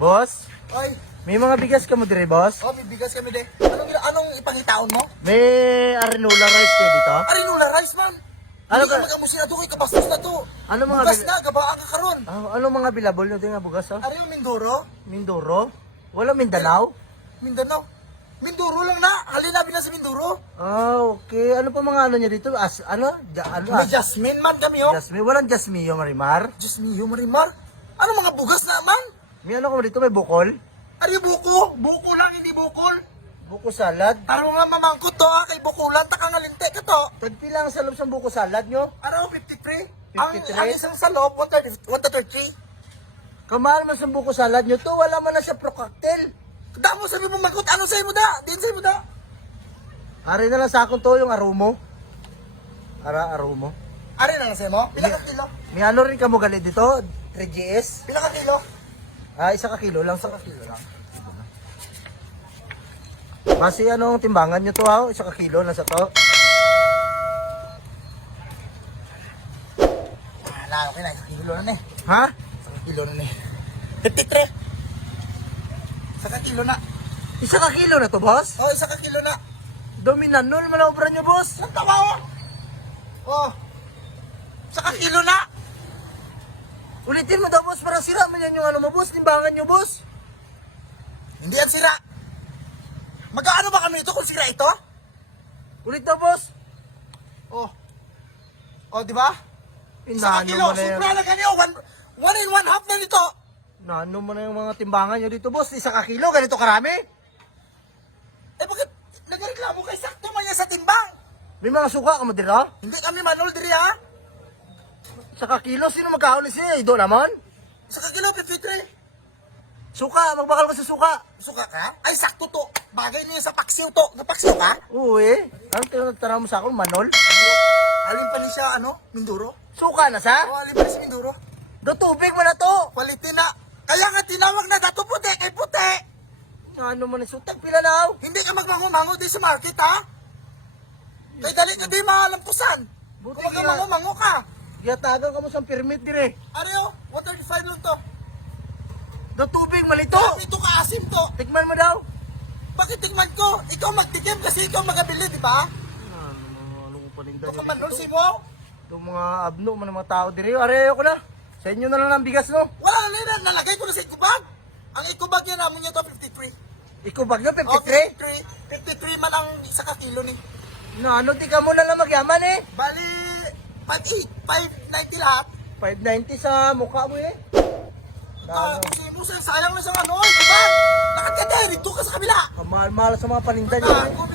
Boss, Oy, may mga bigas ka mo dire, boss? oh, bibigas kami de. Anong ipangitaon mo? May arenola rice kayo dito? Ari nula rice man. Ano Hindi ka- ka mag-amusin na to, kay kabastos na to. Ano mga Bugas bil- na, gabaan ka karon. Ano mga bilabol nyo din nga bugas, oh? Ari yung Mindoro, Mindoro? Wala Mindanao? Mindanao. Mindoro lang na, halinabi na sa Mindoro. Okay. Ano pa mga ano nyo dito? May Jasmine man kami oh. Jasmine? Walang Jasmine, Marimar? Diyos niyo, Marimar. Ano mga bugas na man? May ano ko dito? May bukol? Ari buko, buko lang, hindi bukol. Buko salad? Taro nga mamangkot to kay bukulan, taka nga linte ka to. Tagpi lang sa loob sa buko salad nyo? Ano, 53? 53? Ang isang sa loob, 133. Kamahal man sa buko salad nyo to. Wala man na siya pro cocktail. Damo sabi mo mangkot, ano sa'yo mo da? Din sa'yo mo da? Ari na lang sa akin to yung arumo. Arumo. Ari na lang sa'yo mo? Pila ka kilo? May ano rin ka mo galit dito? 3GS? Pila ka kilo? Isa ka kilo lang. Basi anong timbangan nyo to ha? 1 kilo lang sa to. Wala, okay na. 1 kilo na eh. Ha? 1 kilo na eh. 53. 1 kilo na. 1 kilo na to, boss? Oh, 1 kilo na. Dominanol man ang obra nyo, boss. Ang tawa mo? Oh. 1 kilo na. Ulitin mo daw, boss, para sira man yan yung ano mo, boss. Timbangan nyo, boss. Hindi yan sira. Magkaano ba kami ito kung sira ito? Ulit daw, boss. Oh. Oh, di ba? 1 Inano kilo. mo na yan. Sobra na ganyo. 1 and 1 half na nito. Nano mo na yung mga timbangan nyo dito, boss. 1 kilo, ganito karami. Eh, bakit nagreklamo kay sakto man yan sa timbang? May mga suka ka mo dira? Hindi kami manol diri ha. 1 kilo, sino magkakauli siya? Ido naman. 1 kilo, 53. Suka, magbakal ka sa suka. Suka ka? Ay, sakto to. Bagay niyo sa paksiw to. Napaksiw ka? Uy, ang tinatara mo sa akin, manol. Alin pa ni siya, ano? Minduro? Suka na sa? Oo, alin pa ni si Minduro? Do tubig mo na to. Quality na. Kaya nga tinawag na dato puti kay puti. Ano mo na sutak pila na aw? Hindi ka magmango-mango di sa market ha? Kay dali ka di maalampusan. Buti Kung nga. magmango-mango ka. Giyatagan ka mo sa permit dire. Ariyo, 135 lang to. Do tubig malito. Ito ka asim to. Tikman mo daw. Bakit tingman ko? Ikaw magtikim kasi ikaw magabili, di ba? Ano mo paninda Ito ka manol si mo? Yung mga abno man ng mga tao dire. Are ko na. Sa inyo na lang ang bigas no. Wala na nila, nalagay ko na sa ikubag. Ang ikubag niya namin niya to 53. Ikaw bag na Oh, 53. 53 man ang 1 kilo ni. No, ano di ka mo na lang magyaman eh. Bali, 590 lahat. 590 sa mukha mo eh. Kasi mo sayang na sa ano, ikubag. Nakaganda, rito ka sa kabila. Kamahal-mahal sa mga paninda niyo. Kung